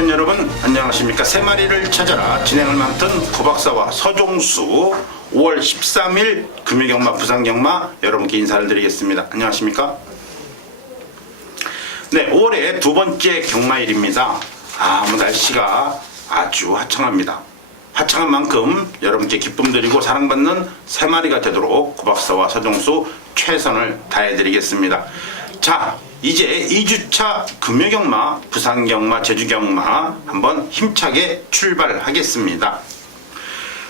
팬 여러분 안녕하십니까. 세 마리를 찾아라 진행을 맡은 구박사와 서종수 5월 13일 금요경마 부산경마 여러분께 인사를 드리겠습니다. 안녕하십니까. 네, 5월의 두 번째 경마일입니다. 날씨가 아주 화창합니다. 화창한 만큼 여러분께 기쁨 드리고 사랑받는 세 마리가 되도록 구박사와 서종수 최선을 다해드리겠습니다. 자, 이제 2주차 금요경마, 부산경마, 제주경마 한번 힘차게 출발하겠습니다.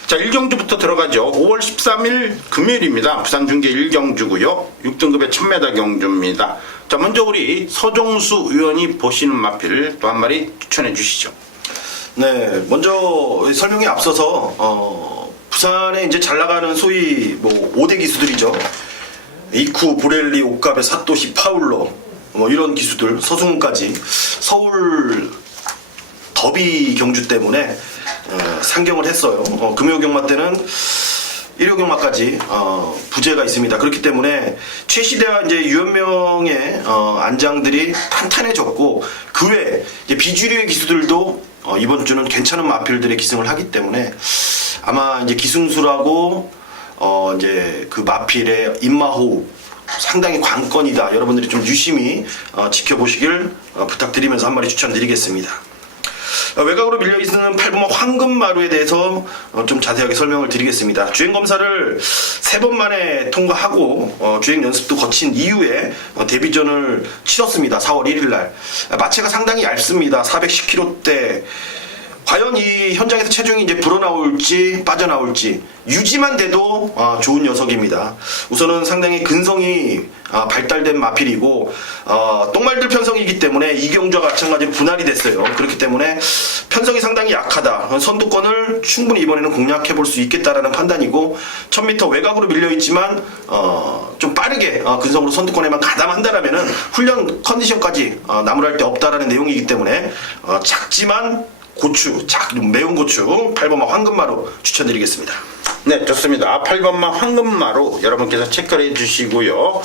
자, 1경주부터 들어가죠. 5월 13일 금요일입니다. 부산중계 1경주고요. 6등급의 1000m 경주입니다. 자, 먼저 우리 서종수 의원이 보시는 마필 또 한 마리 추천해 주시죠. 네, 먼저 설명에 앞서서 부산에 이제 잘 나가는 소위 5대 기수들이죠. 이쿠, 보렐리, 옥가베, 사토시, 파울로 이런 기수들, 서승훈까지 서울 더비 경주 때문에 상경을 했어요. 금요경마 때는 일요경마까지 부재가 있습니다. 그렇기 때문에 최시대와 이제 유연명의 안장들이 탄탄해졌고 그 외 비주류의 기수들도 이번 주는 괜찮은 마필들의 기승을 하기 때문에 아마 이제 기승술하고 이제 그 마필의 입마호흡 상당히 관건이다. 여러분들이 좀 유심히 지켜보시길 부탁드리면서 한 마리 추천드리겠습니다. 외곽으로 밀려있는 8번마 황금마루에 대해서 좀 자세하게 설명을 드리겠습니다. 주행검사를 3번 만에 통과하고 주행 연습도 거친 이후에 데뷔전을 치렀습니다. 4월 1일날 마체가 상당히 얇습니다. 410kg대. 과연 이 현장에서 체중이 이제 불어나올지 빠져나올지 유지만 돼도 좋은 녀석입니다. 우선은 상당히 근성이 발달된 마필이고 똥말들 편성이기 때문에 이경주와 마찬가지로 분할이 됐어요. 그렇기 때문에 편성이 상당히 약하다. 선두권을 충분히 이번에는 공략해 볼 수 있겠다라는 판단이고 1000m 외곽으로 밀려있지만 좀 빠르게 근성으로 선두권에만 가담한다라면은 훈련 컨디션까지 나무랄 데 없다라는 내용이기 때문에 작지만 고추, 매운 고추 8번마 황금마루 추천드리겠습니다. 네, 좋습니다. 8번마 황금마루 여러분께서 체크를 해주시고요.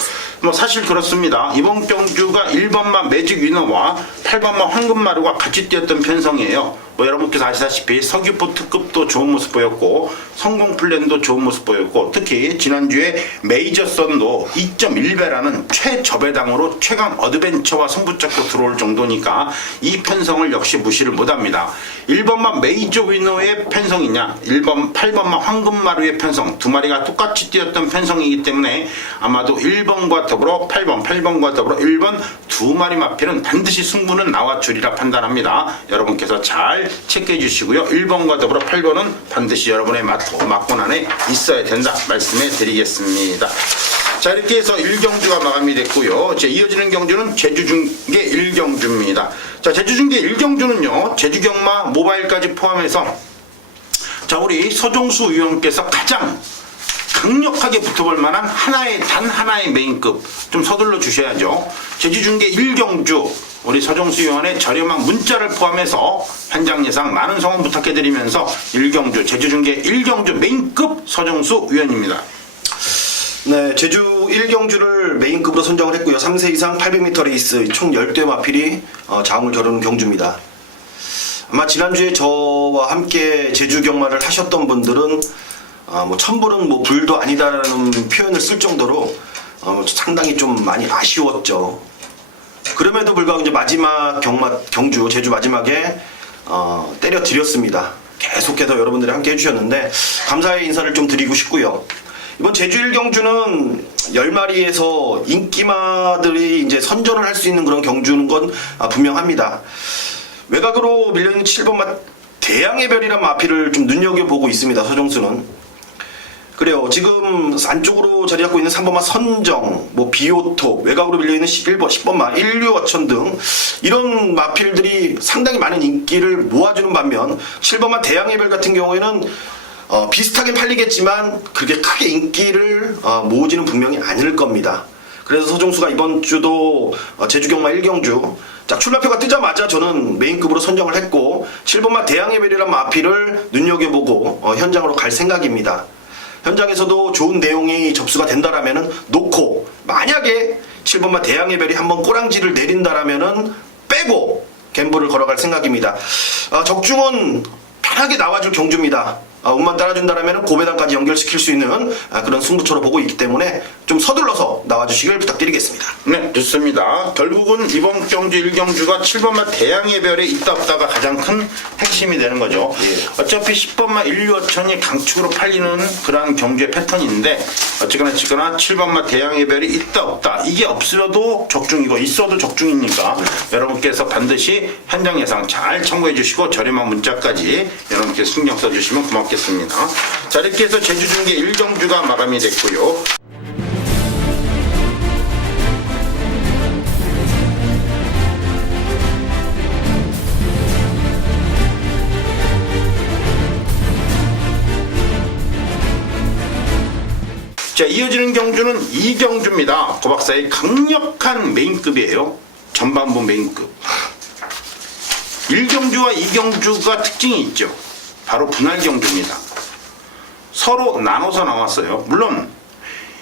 사실 그렇습니다. 이번 경주가 1번마 매직 위너와 8번마 황금마루가 같이 뛰었던 편성이에요. 여러분께서 아시다시피 서귀포 특급도 좋은 모습 보였고 성공 플랜도 좋은 모습 보였고 특히 지난주에 메이저선도 2.1배라는 최저배당으로 최강 어드벤처와 승부잡고 들어올 정도니까 이 편성을 역시 무시를 못합니다. 1번마 메이저 위너의 편성이냐 8번마 황금마루의 편성 두 마리가 똑같이 뛰었던 편성이기 때문에 아마도 1번과 더불어 8번과 더불어 1번 두 마리 마필은 반드시 승부는 나와 주리라 판단합니다. 여러분께서 잘 체크해 주시고요. 1번과 더불어 8번은 반드시 여러분의 막권 안에 있어야 된다 말씀해 드리겠습니다. 자, 이렇게 해서 1경주가 마감이 됐고요. 이어지는 경주는 제주중계 1경주입니다. 자, 제주중계 1경주는요. 제주경마 모바일까지 포함해서 자, 우리 서종수 의원께서 가장 강력하게 붙어볼 만한 단 하나의 메인급 좀 서둘러 주셔야죠. 제주중계 1경주 우리 서종수 의원의 저렴한 문자를 포함해서 현장 예상 많은 성원 부탁해드리면서 1경주 제주중계 1경주 메인급 서종수 의원입니다. 네, 제주 1경주를 메인급으로 선정을 했고요. 3세 이상 800m 레이스 총 10대 마필이 자웅을 겨루는 경주입니다. 아마 지난주에 저와 함께 제주 경마를 하셨던 분들은 천불은 불도 아니다라는 표현을 쓸 정도로 상당히 좀 많이 아쉬웠죠. 그럼에도 불구하고 이제 마지막 경주 제주 마지막에 때려 드렸습니다. 계속해서 여러분들이 함께 해주셨는데 감사의 인사를 좀 드리고 싶고요. 이번 제주 1경주는 10마리에서 인기마들이 이제 선전을 할 수 있는 그런 경주는 건 분명합니다. 외곽으로 밀려있는 7번마 대양의 별이란 마필을 좀 눈여겨보고 있습니다. 서종수는. 그래요. 지금 안쪽으로 자리 잡고 있는 3번마 선정, 비오토, 외곽으로 밀려있는 10번마 인류어천 등 이런 마필들이 상당히 많은 인기를 모아주는 반면 7번마 대양의 별 같은 경우에는 비슷하게 팔리겠지만 그렇게 크게 인기를 모으지는 분명히 아닐 겁니다. 그래서 서종수가 이번 주도 제주경마 1경주 출발표가 뜨자마자 저는 메인급으로 선정을 했고 7번마 대양의 별이란 마필을 눈여겨보고 현장으로 갈 생각입니다. 현장에서도 좋은 내용이 접수가 된다라면은 놓고 만약에 7번마 대양의 별이 한번 꼬랑지를 내린다라면은 빼고 갬블을 걸어갈 생각입니다. 적중은 편하게 나와줄 경주입니다. 운만 따라준다라면 고배당까지 연결시킬 수 있는 그런 승부처로 보고 있기 때문에 좀 서둘러서 나와주시길 부탁드리겠습니다. 네, 좋습니다. 결국은 이번 경주 1경주가 7번마 대양의 별에 있다 없다가 가장 큰 핵심이 되는 거죠. 예. 어차피 10번마 1류어천이 강축으로 팔리는 그러한 경주의 패턴인데 어쨌거나 7번마 대양의 별이 있다 없다 이게 없어도 적중이고 있어도 적중이니까 여러분께서 반드시 현장 예상 잘 참고해 주시고 저렴한 문자까지 여러분께서 신경 써주시면 고맙겠습니다. 자, 이렇게 해서 제주중계 1경주가 마감이 됐고요. 자, 이어지는 경주는 2경주입니다. 고박사의 강력한 메인급이에요. 전반부 메인급. 1경주와 2경주가 특징이 있죠. 바로 분할 경주입니다. 서로 나눠서 나왔어요. 물론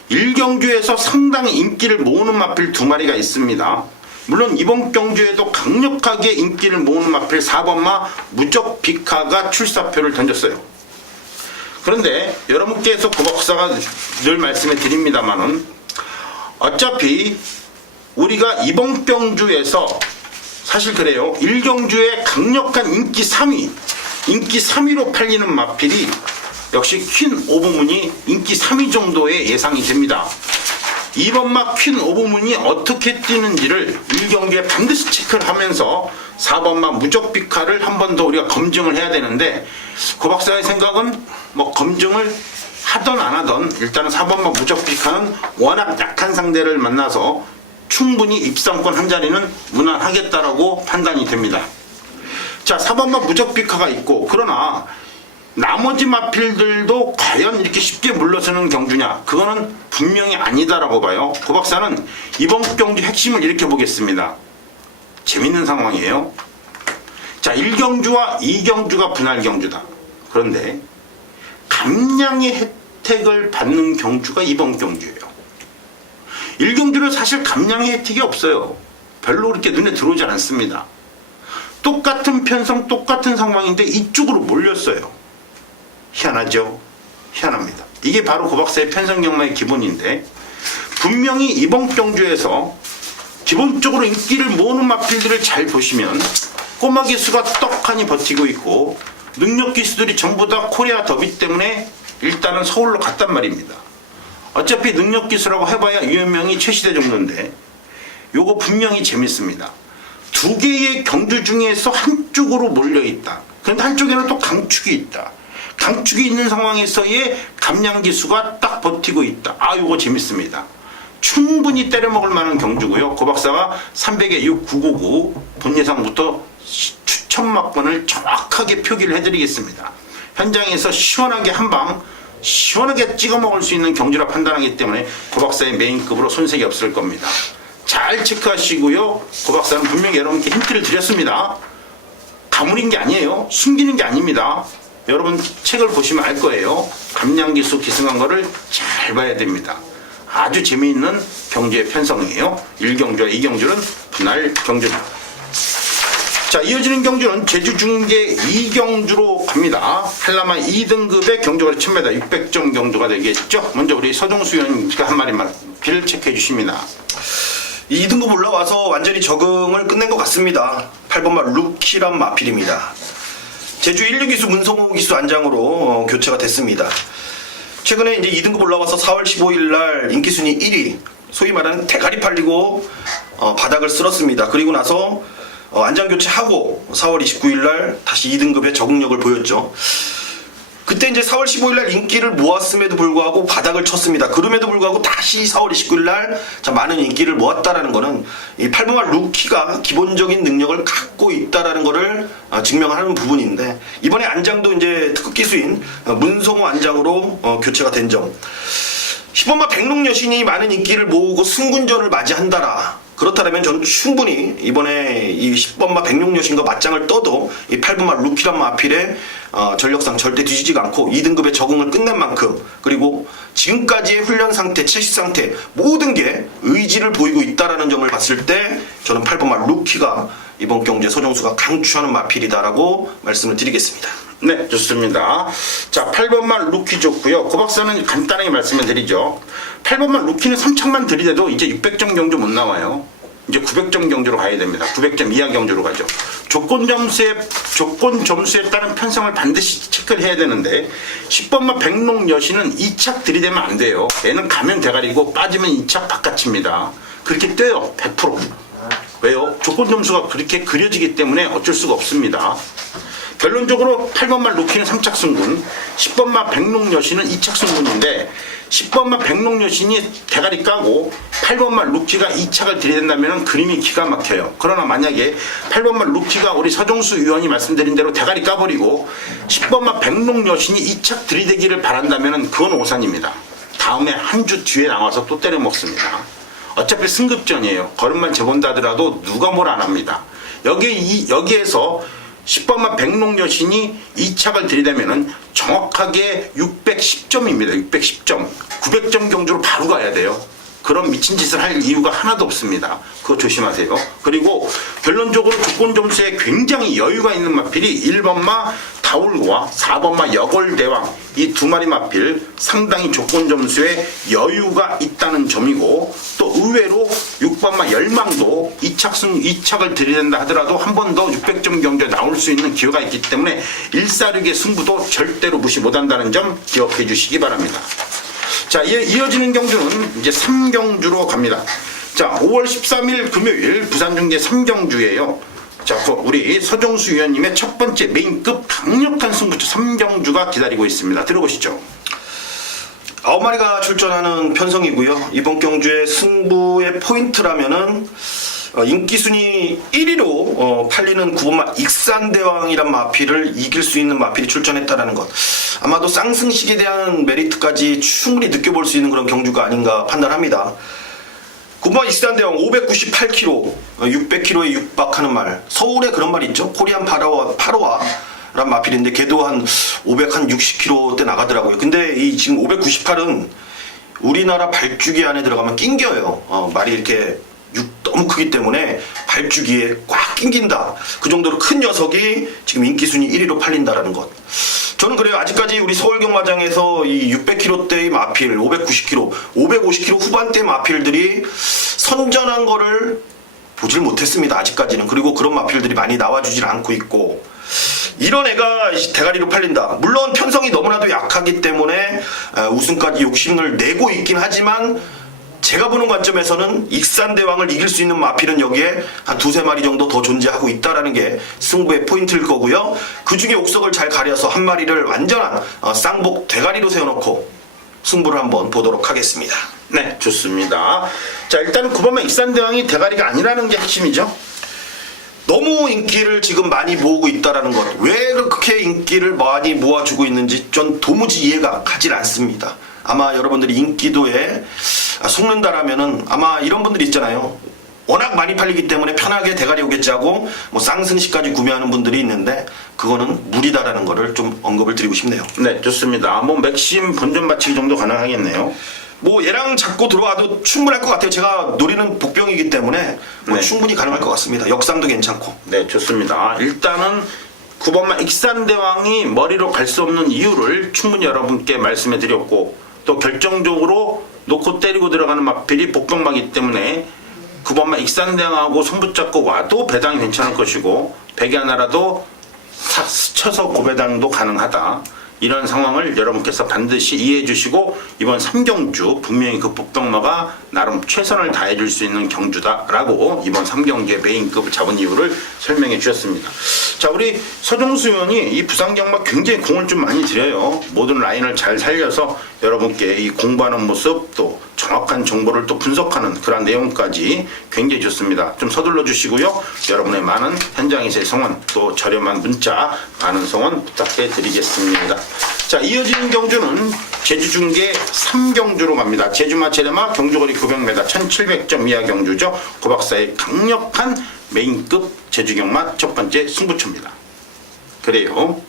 1경주에서 상당히 인기를 모으는 마필 2마리가 있습니다. 물론 이번 경주에도 강력하게 인기를 모으는 마필 4번마 무적비카가 출사표를 던졌어요. 그런데 여러분께서 고박사가 늘 말씀해 드립니다만은 어차피 우리가 이번 경주에서 사실 그래요. 1경주의 강력한 인기 3위로 팔리는 마필이 역시 퀸 오브문이 인기 3위 정도의 예상이 됩니다. 2번마 퀸 오브문이 어떻게 뛰는지를 1경주에 반드시 체크를 하면서 4번마 무적비카를 한 번 더 우리가 검증을 해야 되는데 고박사의 생각은 뭐 검증을 하던 안 하던 일단은 4번마 무적비카는 워낙 약한 상대를 만나서 충분히 입상권 한 자리는 무난하겠다라고 판단이 됩니다. 자, 4번마 무적비카가 있고 그러나 나머지 마필들도 과연 이렇게 쉽게 물러서는 경주냐? 그거는 분명히 아니다라고 봐요. 고박사는 이번 경주 핵심을 이렇게 보겠습니다. 재밌는 상황이에요. 자, 1경주와 2경주가 분할 경주다. 그런데 감량의 혜택을 받는 경주가 이번 경주예요. 1경주는 사실 감량의 혜택이 없어요. 별로 그렇게 눈에 들어오지 않습니다. 똑같은 편성, 똑같은 상황인데 이쪽으로 몰렸어요. 희한하죠? 희한합니다. 이게 바로 고박사의 편성경마의 기본인데 분명히 이번 경주에서 기본적으로 인기를 모으는 마필들을 잘 보시면 꼬마 기수가 떡하니 버티고 있고 능력 기수들이 전부 다 코리아 더비 때문에 일단은 서울로 갔단 말입니다. 어차피 능력 기수라고 해봐야 유연명이 최시대 정도인데 요거 분명히 재밌습니다. 두 개의 경주 중에서 한쪽으로 몰려있다. 그런데 한쪽에는 또 강축이 있다. 강축이 있는 상황에서의 감량 기수가 딱 버티고 있다. 요거 재밌습니다. 충분히 때려먹을 만한 경주고요. 고박사가 300에 6, 999 본 예상부터 추천 막번을 정확하게 표기를 해드리겠습니다. 현장에서 시원하게 한방 시원하게 찍어 먹을 수 있는 경주라 판단하기 때문에 고박사의 메인급으로 손색이 없을 겁니다. 잘 체크하시고요. 고박사는 분명히 여러분께 힌트를 드렸습니다. 가물인 게 아니에요. 숨기는 게 아닙니다. 여러분 책을 보시면 알 거예요. 감량기수 기승한 거를 잘 봐야 됩니다. 아주 재미있는 경주의 편성이에요. 1경주와 2경주는 분할 경주다. 자, 이어지는 경주는 제주중계 2경주로 갑니다. 한라마 2등급의 경주거리 1000m 600점 경주가 되겠죠. 먼저 우리 서종수 의원님께서 한 마리만 비를 체크해 주십니다. 2등급 올라와서 완전히 적응을 끝낸 것 같습니다. 8번마 루키란 마필입니다. 제주 1류 기수 문성호 기수 안장으로 교체가 됐습니다. 최근에 이제 2등급 올라와서 4월 15일 날 인기순위 1위, 소위 말하는 대가리 팔리고 바닥을 쓸었습니다. 그리고 나서 안장 교체하고 4월 29일 날 다시 2등급의 적응력을 보였죠. 그때 이제 4월 15일 날 인기를 모았음에도 불구하고 바닥을 쳤습니다. 그럼에도 불구하고 다시 4월 29일 날 많은 인기를 모았다라는 거는 이 8번마 루키가 기본적인 능력을 갖고 있다라는 거를 증명하는 부분인데, 이번에 안장도 이제 특급 기수인 문성호 안장으로 교체가 된 점. 10번마 백록 여신이 많은 인기를 모으고 승군전을 맞이한다라. 그렇다면 저는 충분히 이번에 이 10번마 백록 여신과 맞짱을 떠도 이 8번마 루키란 마필의 전력상 절대 뒤지지가 않고 2등급의 적응을 끝낸 만큼, 그리고 지금까지의 훈련 상태, 체식 상태 모든 게 의지를 보이고 있다라는 점을 봤을 때 저는 8번마 루키 루키가 이번 경주에 서정수가 강추하는 마필이다라고 말씀을 드리겠습니다. 네, 좋습니다. 자, 8번만 루키 좋고요. 고 박사는 간단하게 말씀을 드리죠. 8번만 루키는 3착만 들이대도 이제 600점 경주 못 나와요. 이제 900점 경주로 가야 됩니다. 900점 이하 경주로 가죠. 조건 점수에 따른 편성을 반드시 체크를 해야 되는데 10번만 백농 여신은 2착 들이대면 안 돼요. 얘는 가면 대가리고 빠지면 2착 바깥입니다. 그렇게 뛰어요. 100%. 왜요? 조건 점수가 그렇게 그려지기 때문에 어쩔 수가 없습니다. 결론적으로 8번만 루키는 3착 승군, 10번만 백농 여신은 2착 승군인데 10번만 백농 여신이 대가리 까고 8번만 루키가 2착을 들이댄다면 그림이 기가 막혀요. 그러나 만약에 8번만 루키가 우리 서정수 의원이 말씀드린 대로 대가리 까버리고 10번만 백농 여신이 2착 들이대기를 바란다면 그건 오산입니다. 다음에 한 주 뒤에 나와서 또 때려 먹습니다. 어차피 승급전이에요. 걸음만 재본다 하더라도 누가 뭘 안 합니다. 여기에서 10번만 백농 여신이 2착을 들이대면은 정확하게 610점입니다. 610점. 900점 경주로 바로 가야 돼요. 그런 미친 짓을 할 이유가 하나도 없습니다. 그거 조심하세요. 그리고 결론적으로 조건 점수에 굉장히 여유가 있는 마필이 1번마 다울고와 4번마 여골대왕 이 두 마리 마필 상당히 조건 점수에 여유가 있다는 점이고 또 의외로 6번마 열망도 2착을 들이댄다 하더라도 한 번 더 600점 경주에 나올 수 있는 기회가 있기 때문에 146의 승부도 절대로 무시 못한다는 점 기억해 주시기 바랍니다. 자, 이어지는 경주는 이제 3경주로 갑니다. 자, 5월 13일 금요일 부산중계 3경주예요. 자, 우리 서정수 위원님의 첫 번째 메인급 강력한 승부처 3경주가 기다리고 있습니다. 들어보시죠. 9마리가 출전하는 편성이고요. 이번 경주의 승부의 포인트라면은 인기순위 1위로 팔리는 9번마 익산대왕이란 마필을 이길 수 있는 마필이 출전했다라는 것. 아마도 쌍승식에 대한 메리트까지 충분히 느껴볼 수 있는 그런 경주가 아닌가 판단합니다. 9번마 익산대왕 598kg, 600kg에 육박하는 말. 서울에 그런 말 있죠. 코리안 파로아란 마필인데 걔도 한 560kg대 나가더라고요. 근데 이 지금 598은 우리나라 발주기 안에 들어가면 낑겨요. 말이 이렇게 너무 크기 때문에 발주기에 꽉 낑긴다. 그 정도로 큰 녀석이 지금 인기순위 1위로 팔린다라는 것. 저는 그래요. 아직까지 우리 서울경마장에서 이 600kg대의 마필, 590kg, 550kg 후반대 마필들이 선전한 거를 보질 못했습니다. 아직까지는. 그리고 그런 마필들이 많이 나와주질 않고 있고 이런 애가 대가리로 팔린다. 물론 편성이 너무나도 약하기 때문에 우승까지 욕심을 내고 있긴 하지만 제가 보는 관점에서는 익산대왕을 이길 수 있는 마필은 여기에 한 2-3마리 정도 더 존재하고 있다라는 게 승부의 포인트일 거고요. 그 중에 옥석을 잘 가려서 한 마리를 완전한 쌍복 대가리로 세워놓고 승부를 한번 보도록 하겠습니다. 네, 좋습니다. 자, 일단은 9번마 익산대왕이 대가리가 아니라는 게 핵심이죠. 너무 인기를 지금 많이 모으고 있다라는 것. 왜 그렇게 인기를 많이 모아주고 있는지 전 도무지 이해가 가질 않습니다. 아마 여러분들이 인기도에 속는다라면은 아마 이런 분들이 있잖아요. 워낙 많이 팔리기 때문에 편하게 대가리 오겠지 하고 뭐 쌍승시까지 구매하는 분들이 있는데 그거는 무리다라는 거를 좀 언급을 드리고 싶네요. 네, 좋습니다. 뭐 맥심 본전 받치기 정도 가능하겠네요. 뭐 얘랑 잡고 들어와도 충분할 것 같아요. 제가 노리는 복병이기 때문에 뭐 네. 충분히 가능할 것 같습니다. 역상도 괜찮고. 네, 좋습니다. 일단은 9번마 익산대왕이 머리로 갈 수 없는 이유를 충분히 여러분께 말씀해 드렸고 또 결정적으로 놓고 때리고 들어가는 마필이 복병마기 때문에 9번마 익산대왕하고 손붙잡고 와도 배당이 괜찮을 것이고 백이 하나라도 스쳐서 고배당도 가능하다. 이런 상황을 여러분께서 반드시 이해해 주시고 이번 3경주 분명히 그 복병마가 나름 최선을 다해 줄 수 있는 경주다라고 이번 3경주의 메인급을 잡은 이유를 설명해 주셨습니다. 자, 우리 서정수 의원이 이 부산경마 굉장히 공을 좀 많이 들여요. 모든 라인을 잘 살려서 여러분께 이 공부하는 모습 또 정확한 정보를 또 분석하는 그런 내용까지 굉장히 좋습니다. 좀 서둘러 주시고요. 여러분의 많은 현장에서의 성원 또 저렴한 문자 많은 성원 부탁해 드리겠습니다. 자, 이어지는 경주는 제주중계 3경주로 갑니다. 제주마 제레마 경주거리 900m 1700점 이하 경주죠. 고박사의 강력한 메인급 제주경마 첫 번째 승부처입니다. 그래요.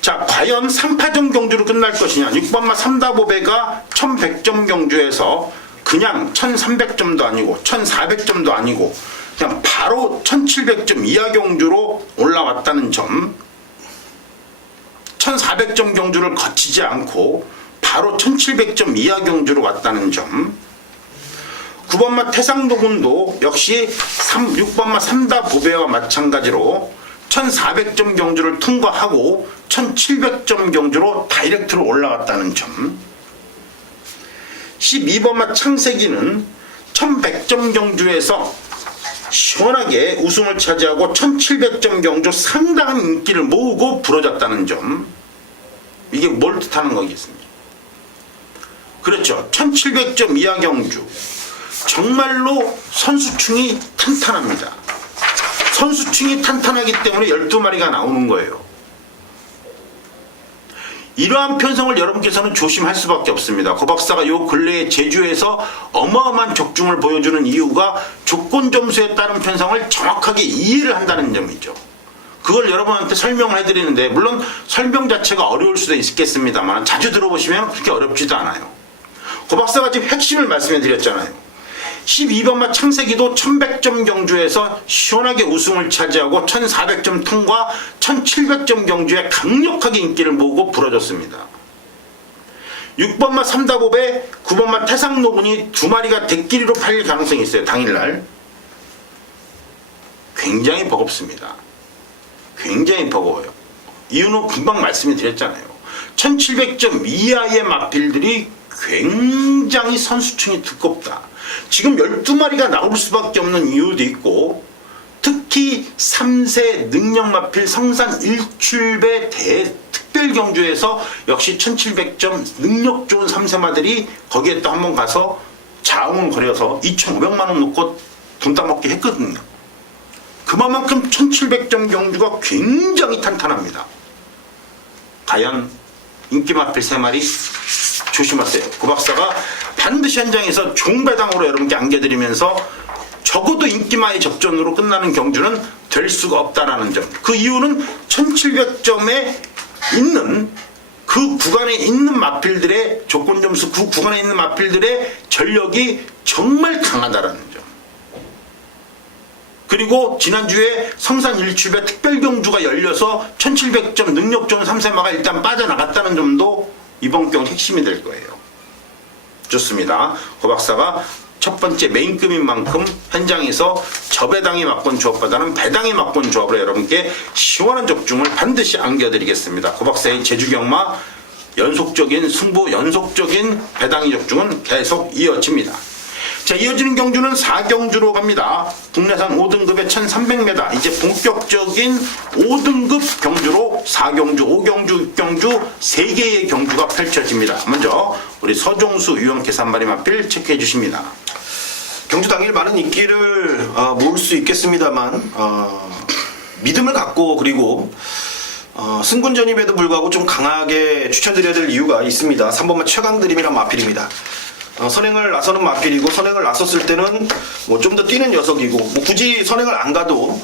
자, 과연 3파전 경주로 끝날 것이냐. 6번마 삼다보배가 1100점 경주에서 그냥 1300점도 아니고 1400점도 아니고 그냥 바로 1700점 이하 경주로 올라왔다는 점, 1400점 경주를 거치지 않고 바로 1700점 이하 경주로 왔다는 점, 9번마 태상도군도 역시 6번마 삼다보배와 마찬가지로 1400점 경주를 통과하고 1700점 경주로 다이렉트로 올라갔다는 점, 12번마 창세기는 1100점 경주에서 시원하게 우승을 차지하고 1700점 경주 상당한 인기를 모으고 부러졌다는 점, 이게 뭘 뜻하는 거겠습니까? 그렇죠. 1700점 이하 경주 정말로 선수층이 탄탄합니다. 선수층이 탄탄하기 때문에 12마리가 나오는 거예요. 이러한 편성을 여러분께서는 조심할 수밖에 없습니다. 고 박사가 요 근래에 제주에서 어마어마한 적중을 보여주는 이유가 조건 점수에 따른 편성을 정확하게 이해를 한다는 점이죠. 그걸 여러분한테 설명을 해드리는데, 물론 설명 자체가 어려울 수도 있겠습니다만 자주 들어보시면 그렇게 어렵지도 않아요. 고 박사가 지금 핵심을 말씀해 드렸잖아요. 12번마 창세기도 1100점 경주에서 시원하게 우승을 차지하고 1400점 통과 1700점 경주에 강력하게 인기를 모으고 부러졌습니다. 6번마 삼다보배, 9번마 태상노군이 2마리가 대끼리로 팔릴 가능성이 있어요. 당일날. 굉장히 버겁습니다. 굉장히 버거워요. 이유는 금방 말씀해 드렸잖아요. 1700점 이하의 마필들이 굉장히 선수층이 두껍다. 지금 12마리가 나올 수밖에 없는 이유도 있고, 특히 3세 능력마필 성산 일출배 특별경주에서 역시 1700점 능력 좋은 3세마들이 거기에 또 한번 가서 자웅을 거려서 2500만원 놓고 돈 따먹기 했거든요. 그만큼 1700점 경주가 굉장히 탄탄합니다. 과연 인기마필 3마리 조심하세요. 고 박사가 반드시 현장에서 종배당으로 여러분께 안겨드리면서 적어도 인기마의 접전으로 끝나는 경주는 될 수가 없다라는 점. 그 이유는 1700점에 있는 그 구간에 있는 마필들의 조건점수, 그 구간에 있는 마필들의 전력이 정말 강하다라는 점. 그리고 지난주에 성산 일출배 특별경주가 열려서 1700점 능력 좋은 3세마가 일단 빠져나갔다는 점도 이번 경우 핵심이 될 거예요. 좋습니다. 고 박사가 첫 번째 메인급인 만큼 현장에서 저배당이 맞건 조합보다는 배당이 맞건 조합으로 여러분께 시원한 적중을 반드시 안겨드리겠습니다. 고 박사의 제주경마 연속적인 승부, 연속적인 배당이 적중은 계속 이어집니다. 자, 이어지는 경주는 4경주로 갑니다. 국내산 5등급의 1300m, 이제 본격적인 5등급 경주로 4경주, 5경주, 6경주 3개의 경주가 펼쳐집니다. 먼저 우리 서종수 유영 계산마리 마필 체크해 주십니다. 경주 당일 많은 인기를 모을 수 있겠습니다만 믿음을 갖고, 그리고 승군전임에도 불구하고 좀 강하게 추천드려야 될 이유가 있습니다. 3번만 최강드림이란 마필입니다. 선행을 나서는 마필이고, 선행을 나섰을 때는 뭐 좀 더 뛰는 녀석이고, 뭐 굳이 선행을 안 가도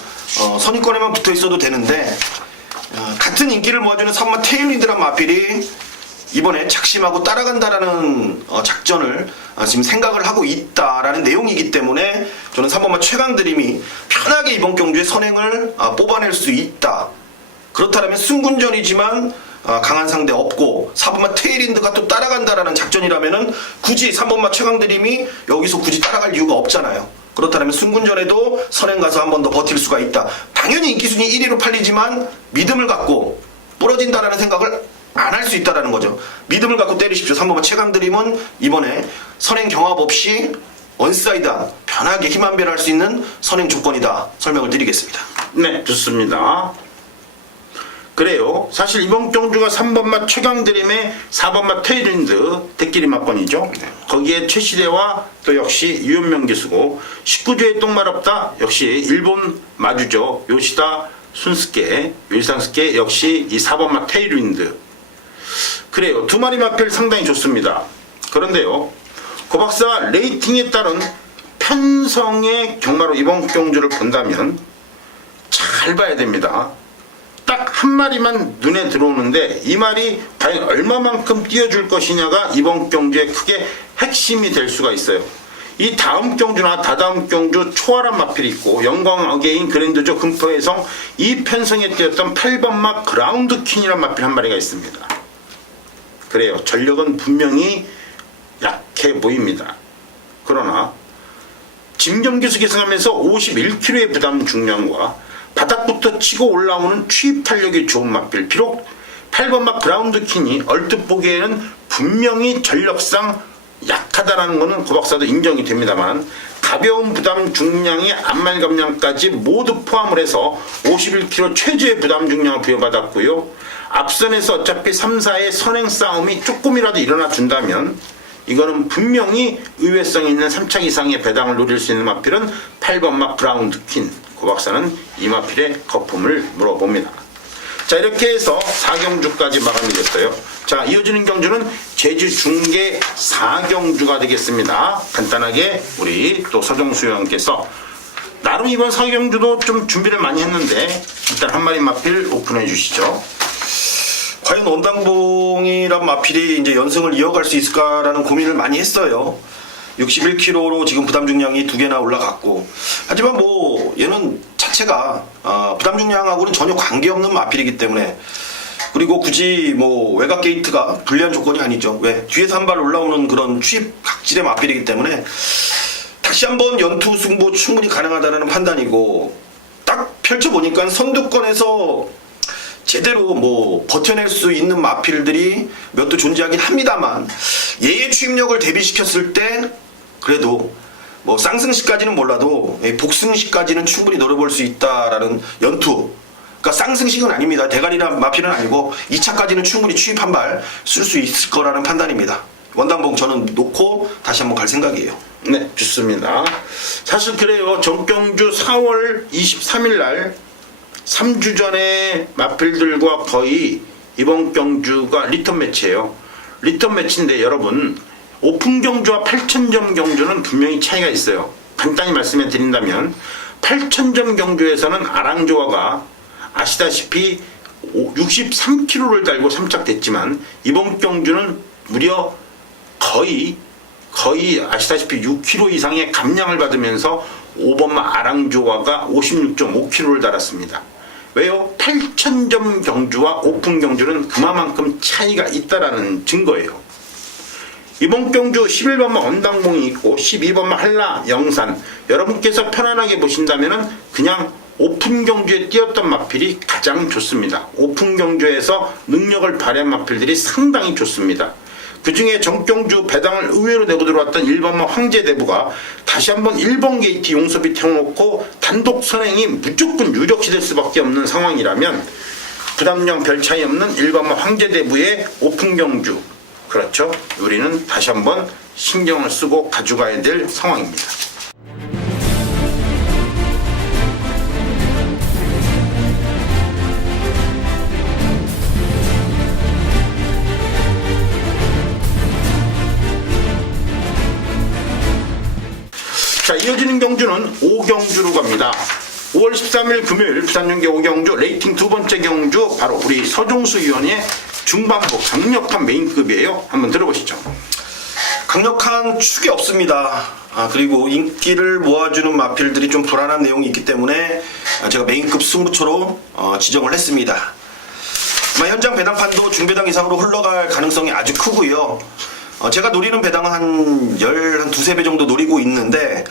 선입권에만 붙어 있어도 되는데, 같은 인기를 모아주는 3번 테일리드란 마필이 이번에 작심하고 따라간다라는 작전을 지금 생각을 하고 있다라는 내용이기 때문에 저는 3번만 최강드림이 편하게 이번 경주에 선행을 뽑아낼 수 있다. 그렇다면 승군전이지만 강한 상대 없고 4번마 테일인드가 또 따라간다라는 작전이라면은 굳이 3번마 최강드림이 여기서 굳이 따라갈 이유가 없잖아요. 그렇다면 승군전에도 선행 가서 한 번 더 버틸 수가 있다. 당연히 인기순위 1위로 팔리지만 믿음을 갖고 부러진다라는 생각을 안 할 수 있다라는 거죠. 믿음을 갖고 때리십시오. 3번마 최강드림은 이번에 선행 경합 없이 원사이드한 편하게 힘 안배를 할 수 있는 선행 조건이다. 설명을 드리겠습니다. 네, 좋습니다. 그래요. 사실 이번 경주가 3번마 최강드림의 4번마 테일린드 대끼리 맞건이죠. 거기에 최시대와 또 역시 유현명 기수고, 19주의 똥말 없다 역시 일본 마주죠. 요시다 순스케, 요시상스케 역시 이 4번마 테일린드. 그래요. 2마리 마필 상당히 좋습니다. 그런데요, 고 박사 레이팅에 따른 편성의 경마로 이번 경주를 본다면 잘 봐야 됩니다. 딱 한 마리만 눈에 들어오는데 이 말이 과연 얼마만큼 띄워줄 것이냐가 이번 경주에 크게 핵심이 될 수가 있어요. 이 다음 경주나 다다음 경주 초아란 마필이 있고 영광 어게인 그랜드조 금포해성 이 편성에 뛰었던 8번마 그라운드 퀸이란 마필 한 마리가 있습니다. 그래요. 전력은 분명히 약해 보입니다. 그러나 진경기수 계승하면서 51kg의 부담 중량과 바닥부터 치고 올라오는 취입 탄력이 좋은 마필. 비록 8번마 그라운드 퀸이 얼뜻 보기에는 분명히 전력상 약하다라는 것은 고박사도 인정이 됩니다만 가벼운 부담 중량의 안말 감량까지 모두 포함을 해서 51kg 최저의 부담 중량을 부여받았고요. 앞선에서 어차피 3, 4의 선행 싸움이 조금이라도 일어나 준다면 이거는 분명히 의외성 있는 3착 이상의 배당을 노릴 수 있는 마필은 8번마 그라운드 퀸. 고박사는 이 마필의 거품을 물어봅니다. 자, 이렇게 해서 4경주까지 마감이 됐어요. 자, 이어지는 경주는 제주 중계 4경주가 되겠습니다. 간단하게 우리 또 서정수 의원께서 나름 이번 4경주도 좀 준비를 많이 했는데 일단 한 마리 마필 오픈해 주시죠. 과연 원당봉이란 마필이 이제 연승을 이어갈 수 있을까라는 고민을 많이 했어요. 61kg로 지금 부담 중량이 2개나 올라갔고, 하지만 뭐 얘는 자체가 부담 중량하고는 전혀 관계없는 마필이기 때문에, 그리고 굳이 뭐 외곽 게이트가 불리한 조건이 아니죠. 왜? 뒤에서 한 발 올라오는 그런 취입 각질의 마필이기 때문에 다시 한번 연투 승부 충분히 가능하다는 판단이고, 딱 펼쳐보니까 선두권에서 제대로 뭐 버텨낼 수 있는 마필들이 몇 도 존재하긴 합니다만, 얘의 추입력을 대비시켰을 때 그래도 뭐 쌍승시까지는 몰라도 복승시까지는 충분히 노려볼 수 있다라는 연투. 그러니까 쌍승식은 아닙니다. 대가리란 마필은 아니고 2차까지는 충분히 취입 한 발 쓸 수 있을 거라는 판단입니다. 원당봉 저는 놓고 다시 한번 갈 생각이에요. 네, 좋습니다. 사실 그래요. 정경주 4월 23일 날 3주 전에 마필들과 거의 이번 경주가 리턴 매치예요. 리턴 매치인데 여러분, 오픈 경주와 8,000점 경주는 분명히 차이가 있어요. 간단히 말씀해 드린다면 8,000점 경주에서는 아랑조아가 아시다시피 63kg를 달고 3착됐지만 이번 경주는 무려 거의 아시다시피 6kg 이상의 감량을 받으면서 5번마 아랑조아가 56.5kg를 달았습니다. 왜요? 8,000점 경주와 오픈 경주는 그만큼 차이가 있다라는 증거예요. 이번 경주 11번마 원당봉이 있고 12번마 한라 영산, 여러분께서 편안하게 보신다면 그냥 오픈 경주에 뛰었던 마필이 가장 좋습니다. 오픈 경주에서 능력을 발휘한 마필들이 상당히 좋습니다. 그 중에 정경주 배당을 의외로 내고 들어왔던 1번마 황제대부가 다시 한번 1번 게이트 용섭이 태워놓고 단독 선행이 무조건 유력시 될 수밖에 없는 상황이라면 부담량 별 차이 없는 1번마 황제대부의 오픈 경주, 그렇죠? 우리는 다시 한번 신경을 쓰고 가져가야 될 상황입니다. 자, 이어지는 경주는 5경주로 갑니다. 5월 13일 금요일 부산연계 5경주 레이팅 두 번째 경주, 바로 우리 서종수 위원의 중반부 강력한 메인급이에요. 한번 들어보시죠. 강력한 축이 없습니다. 그리고 인기를 모아주는 마필들이 좀 불안한 내용이 있기 때문에 제가 메인급 승부처로 지정을 했습니다. 현장 배당판도 중배당 이상으로 흘러갈 가능성이 아주 크고요. 제가 노리는 배당은 한 두세 배 정도 노리고 있는데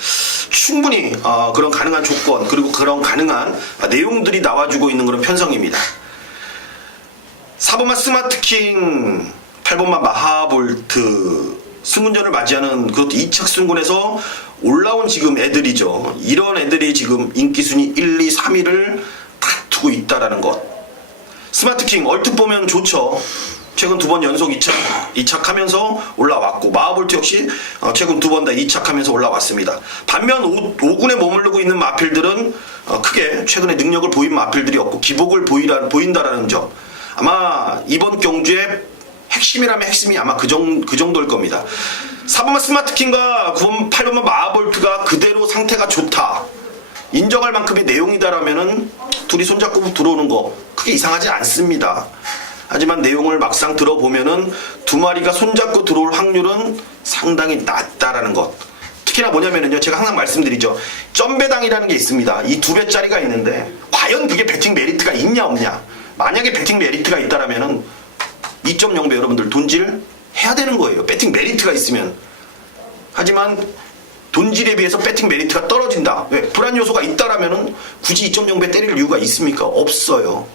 충분히 그런 가능한 조건, 그리고 그런 가능한 내용들이 나와주고 있는 그런 편성입니다. 4번마 스마트킹, 8번마 마하볼트, 승문전을 맞이하는 그것도 2착 승군에서 올라온 지금 애들이죠. 이런 애들이 지금 인기순위 1, 2, 3위를 다투고 있다라는 것. 스마트킹 얼핏 보면 좋죠. 최근 2번 연속 2착하면서 올라왔고, 마하볼트 역시 최근 2번 다 2착하면서 올라왔습니다. 반면 5군에 머무르고 있는 마필들은 크게 최근에 능력을 보인 마필들이 없고 기복을 보인다라는 점. 아마 이번 경주의 핵심이라면 핵심이 아마 그 정도일 겁니다. 4번마 스마트킹과 8번마 마하볼트가 그대로 상태가 좋다, 인정할 만큼의 내용이다라면은 둘이 손잡고 들어오는 거 크게 이상하지 않습니다. 하지만 내용을 막상 들어보면은 두 마리가 손잡고 들어올 확률은 상당히 낮다라는 것. 특히 특히나 뭐냐면은요, 제가 항상 말씀드리죠. 점배당이라는 게 있습니다. 이 2배짜리가 있는데 과연 그게 배팅 메리트가 있냐 없냐. 만약에 배팅 메리트가 있다라면은 2.0배 여러분들 돈질 해야 되는 거예요. 배팅 메리트가 있으면. 하지만 돈질에 비해서 배팅 메리트가 떨어진다. 왜? 불안 요소가 있다라면은 굳이 2.0배 때릴 이유가 있습니까? 없어요.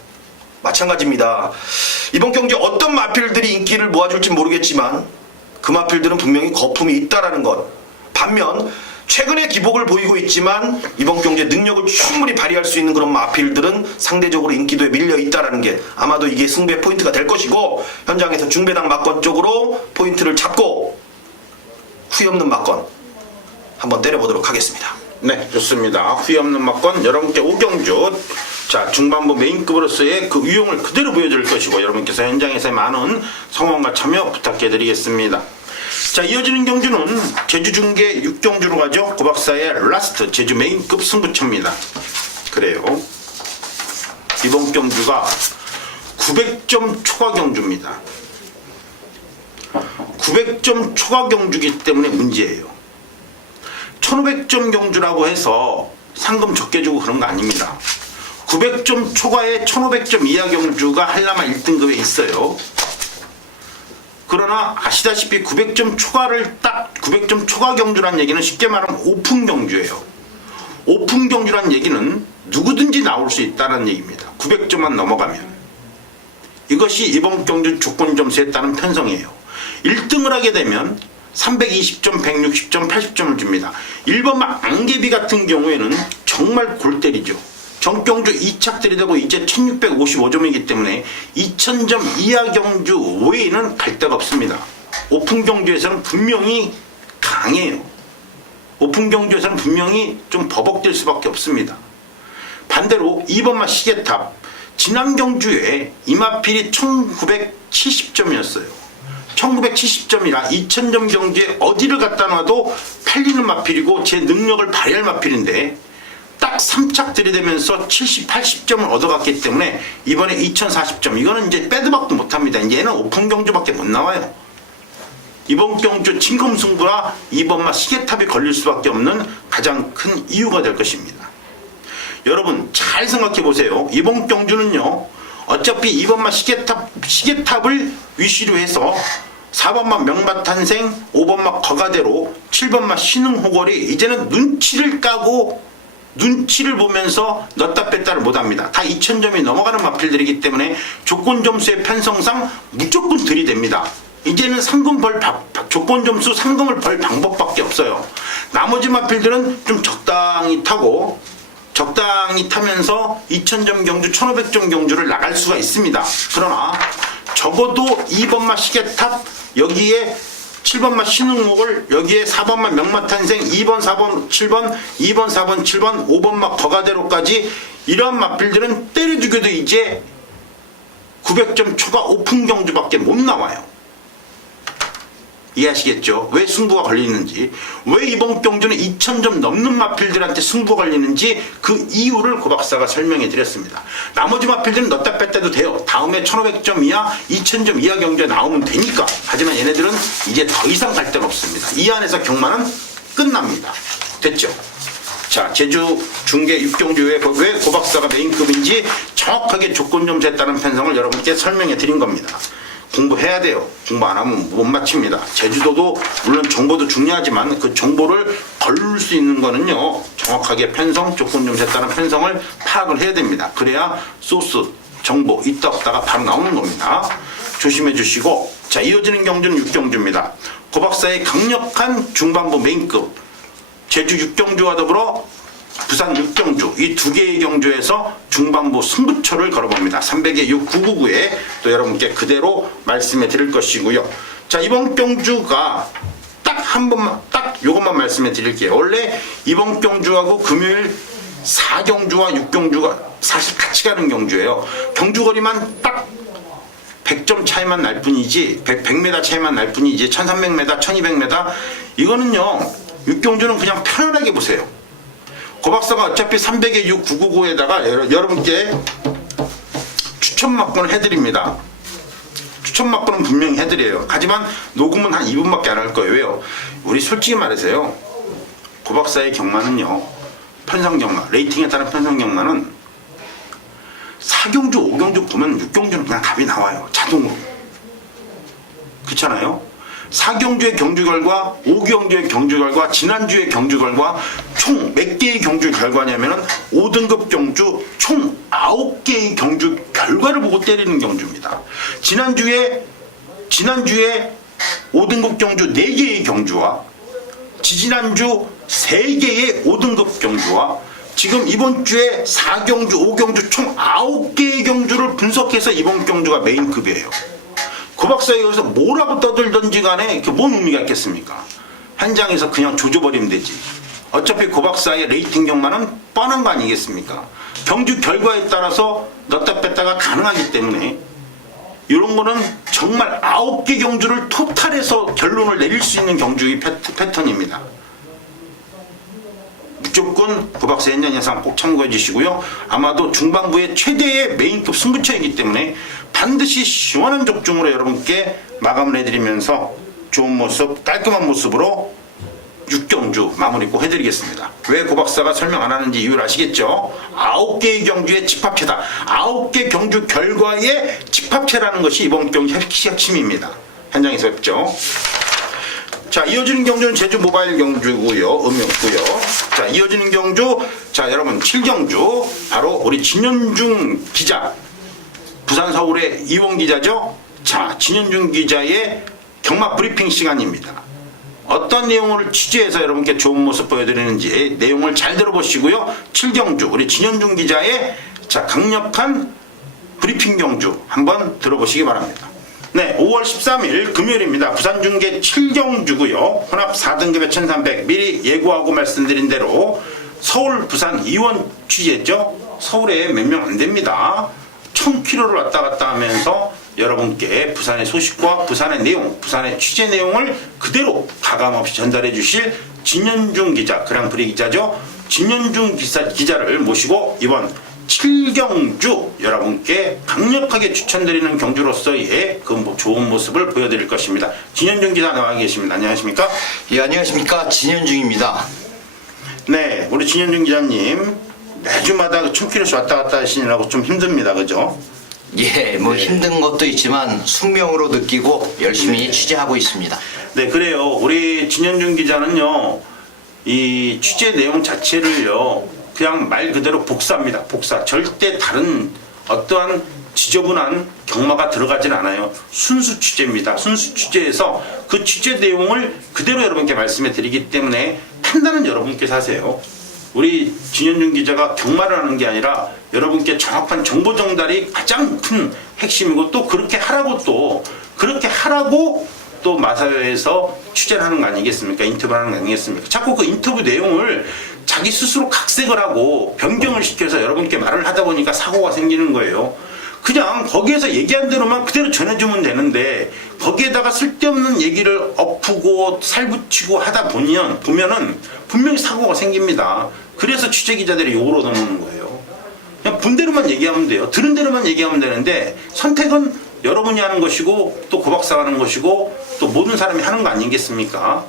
마찬가지입니다. 이번 경기 어떤 마필들이 인기를 모아줄지 모르겠지만 그 마필들은 분명히 거품이 있다라는 것. 반면 최근에 기복을 보이고 있지만 이번 경기에 능력을 충분히 발휘할 수 있는 그런 마필들은 상대적으로 인기도에 밀려 있다라는 게 아마도 이게 승부의 포인트가 될 것이고, 현장에서 중배당 막건 쪽으로 포인트를 잡고 후회 없는 막건 한번 때려보도록 하겠습니다. 네, 좋습니다. 후회 없는 막건 여러분께 오경주, 자, 중반부 메인급으로서의 그 유용을 그대로 보여줄 것이고, 여러분께서 현장에서의 많은 성원과 참여 부탁해드리겠습니다. 자, 이어지는 경주는 제주 중계 6경주로 가죠. 고박사의 라스트 제주 메인급 승부처입니다. 그래요. 이번 경주가 900점 초과 경주입니다. 900점 초과 경주이기 때문에 문제예요. 1500점 경주라고 해서 상금 적게 주고 그런 거 아닙니다. 900점 초과에 1500점 이하 경주가 한라마 1등급에 있어요. 그러나 아시다시피 900점 초과를 딱 900점 초과 경주란 얘기는 쉽게 말하면 오픈 경주예요. 오픈 경주란 얘기는 누구든지 나올 수 있다는 얘기입니다. 900점만 넘어가면. 이것이 이번 경주 조건 점수에 따른 편성이에요. 1등을 하게 되면 320점, 160점, 80점을 줍니다. 1번만 안개비 같은 경우에는 정말 골 때리죠. 전경주 2착 들이대고 이제 1655점이기 때문에 2000점 이하 경주 외에는 갈 데가 없습니다. 오픈 경주에서는 분명히 강해요. 오픈 경주에서는 분명히 좀 버벅될 수밖에 없습니다. 반대로 2번마 시계탑, 지난 경주에 이마필이 1970점이었어요. 1970점이라 2000점 경주에 어디를 갖다 놔도 팔리는 마필이고 제 능력을 발휘할 마필인데 딱 3착 들이대면서 70, 80점을 얻어갔기 때문에 이번에 2040점, 이거는 이제 빼도박도 못합니다. 얘는 오픈 경주밖에 못 나와요. 이번 경주 진검승부라 2번마 시계탑이 걸릴 수밖에 없는 가장 큰 이유가 될 것입니다. 여러분 잘 생각해 보세요. 이번 경주는요, 어차피 2번마 시계탑을 위시로 해서 4번마 명마탄생, 5번마 거가대로, 7번마 신흥호걸이 이제는 눈치를 까고 눈치를 보면서 넣다 뺐다를 못합니다. 다 2000점이 넘어가는 마필들이기 때문에 조건 점수의 편성상 무조건 들이댑니다. 이제는 상금 조건 점수 상금을 벌 방법밖에 없어요. 나머지 마필들은 좀 적당히 타고 적당히 타면서 2000점 경주, 1500점 경주를 나갈 수가 있습니다. 그러나 적어도 2번마 시계탑, 여기에 7번마 신흥목을, 여기에 4번마 명마탄생, 2번, 4번, 7번, 2번, 4번, 7번, 5번마 거가대로까지 이러한 마필들은 때려주게도 이제 900점 초과 오픈 경주밖에 못 나와요. 이해하시겠죠? 왜 승부가 걸리는지, 왜 이번 경주는 2000점 넘는 마필들한테 승부가 걸리는지 그 이유를 고박사가 설명해 드렸습니다. 나머지 마필들은 넣다 뺐다도 돼요. 다음에 1500점 이하, 2000점 이하 경주에 나오면 되니까. 하지만 얘네들은 이제 더 이상 갈 데가 없습니다. 이 안에서 경마는 끝납니다. 됐죠? 자, 제주 중계 6경주에 왜 고박사가 메인급인지 정확하게 조건 점수에 따른 편성을 여러분께 설명해 드린 겁니다. 공부해야 돼요. 공부 안 하면 못 맞춥니다. 제주도도 물론 정보도 중요하지만 그 정보를 걸을 수 있는 거는요, 정확하게 편성, 조건 점수에 따른 편성을 파악을 해야 됩니다. 그래야 소스, 정보 있다 없다가 바로 나오는 겁니다. 조심해 주시고, 자, 이어지는 경주는 6경주입니다. 고박사의 강력한 중반부 메인급, 제주 6경주와 더불어 부산 6경주, 이 두 개의 경주에서 중반부 승부처를 걸어봅니다. 300의 6, 999에 또 여러분께 그대로 말씀해 드릴 것이고요. 자, 이번 경주가 딱 한 번만, 딱 요것만 말씀해 드릴게요. 원래 이번 경주하고 금요일 4경주와 6경주가 사실 같이 가는 경주예요. 경주거리만 딱 100점 차이만 날 뿐이지, 100m 차이만 날 뿐이지, 1300m, 1200m, 이거는요, 6경주는 그냥 편안하게 보세요. 고박사가 어차피 300의 6, 999에다가 여러분께 추천 막건을 해드립니다. 추천 막건은 분명히 해드려요. 하지만 녹음은 한 2분밖에 안 할 거예요. 왜요? 우리 솔직히 말해서요, 고 박사의 경마는요, 편성 경마, 레이팅에 따른 편성 경마는 4경주, 5경주 보면 6경주는 그냥 답이 나와요. 자동으로. 그렇잖아요? 4경주의 경주 결과, 5경주의 경주 결과, 지난주의 경주 결과 총 몇 개의 경주 결과냐면은 5등급 경주 총 9개의 경주 결과를 보고 때리는 경주입니다. 지난주에 5등급 경주 4개의 경주와 지지난주 3개의 5등급 경주와 지금 이번 주에 4경주, 5경주 총 9개의 경주를 분석해서 이번 경주가 메인급이에요. 고 박사가 여기서 뭐라고 떠들던지 간에 그게 뭔 의미가 있겠습니까? 현장에서 그냥 조져버리면 되지. 어차피 고 박사의 레이팅 경마는 뻔한 거 아니겠습니까? 경주 결과에 따라서 넣다 뺐다가 가능하기 때문에 이런 거는 정말 9개 경주를 토탈해서 결론을 내릴 수 있는 경주의 패턴입니다. 무조건 고 박사의 현장 예상 꼭 참고해 주시고요. 아마도 중반부의 최대의 메인급 승부처이기 때문에 반드시 시원한 적중으로 여러분께 마감을 해드리면서 좋은 모습, 깔끔한 모습으로 6경주 마무리 꼭 해드리겠습니다. 왜 고 박사가 설명 안 하는지 이유를 아시겠죠? 9개의 경주의 집합체다. 9개 경주 결과의 집합체라는 것이 이번 경주 핵심입니다. 현장에서 뵙죠. 자, 이어지는 경주는 제주 모바일 경주고요. 의미 없고요. 자, 이어지는 경주, 자, 여러분 7경주 바로 우리 진현중 기자, 부산 서울의 이원 기자죠. 자, 진현중 기자의 경마 브리핑 시간입니다. 어떤 내용을 취재해서 여러분께 좋은 모습 보여드리는지 내용을 잘 들어보시고요. 7경주 우리 진현중 기자의 자, 강력한 브리핑 경주 한번 들어보시기 바랍니다. 네, 5월 13일 금요일입니다. 부산중계 7경주고요. 혼합 4등급에 1300 미리 예고하고 말씀드린 대로 서울 부산 이원 취재했죠. 서울에 몇 명 안 됩니다. 1000km를 왔다 갔다 하면서 여러분께 부산의 소식과 부산의 내용, 부산의 취재 내용을 그대로 가감없이 전달해 주실 진현중 기자, 그랑프리 기자죠. 진현중 기자를 모시고 이번 7경주 여러분께 강력하게 추천드리는 경주로서의 그 좋은 모습을 보여드릴 것입니다. 진현중 기자 나와 계십니다. 안녕하십니까? 예, 안녕하십니까. 진현중입니다. 네, 우리 진현중 기자님 매주마다 1000km씩 왔다 갔다 하시느라고 좀 힘듭니다. 그죠? 예, 뭐 힘든 것도 있지만 숙명으로 느끼고 열심히 취재하고 있습니다. 네, 그래요. 우리 진현중 기자는요, 이 취재 내용 자체를요, 그냥 말 그대로 복사입니다. 복사. 절대 다른 어떠한 지저분한 경마가 들어가진 않아요. 순수 취재입니다. 순수 취재에서 그 취재 내용을 그대로 여러분께 말씀해 드리기 때문에 판단은 여러분께서 하세요. 우리 진현중 기자가 경마를 하는 게 아니라 여러분께 정확한 정보 전달이 가장 큰 핵심이고 또 그렇게 하라고 또 마사회에서 취재를 하는 거 아니겠습니까? 인터뷰를 하는 거 아니겠습니까? 자꾸 그 인터뷰 내용을 자기 스스로 각색을 하고 변경을 시켜서 여러분께 말을 하다 보니까 사고가 생기는 거예요. 그냥 거기에서 얘기한 대로만 그대로 전해주면 되는데 거기에다가 쓸데없는 얘기를 엎고 살붙이고 하다 보면은 분명히 사고가 생깁니다. 그래서 취재기자들이 욕을 얻어먹는 거예요. 그냥 본대로만 얘기하면 돼요. 들은 대로만 얘기하면 되는데 선택은 여러분이 하는 것이고 또 고 박사가 하는 것이고 또 모든 사람이 하는 거 아니겠습니까?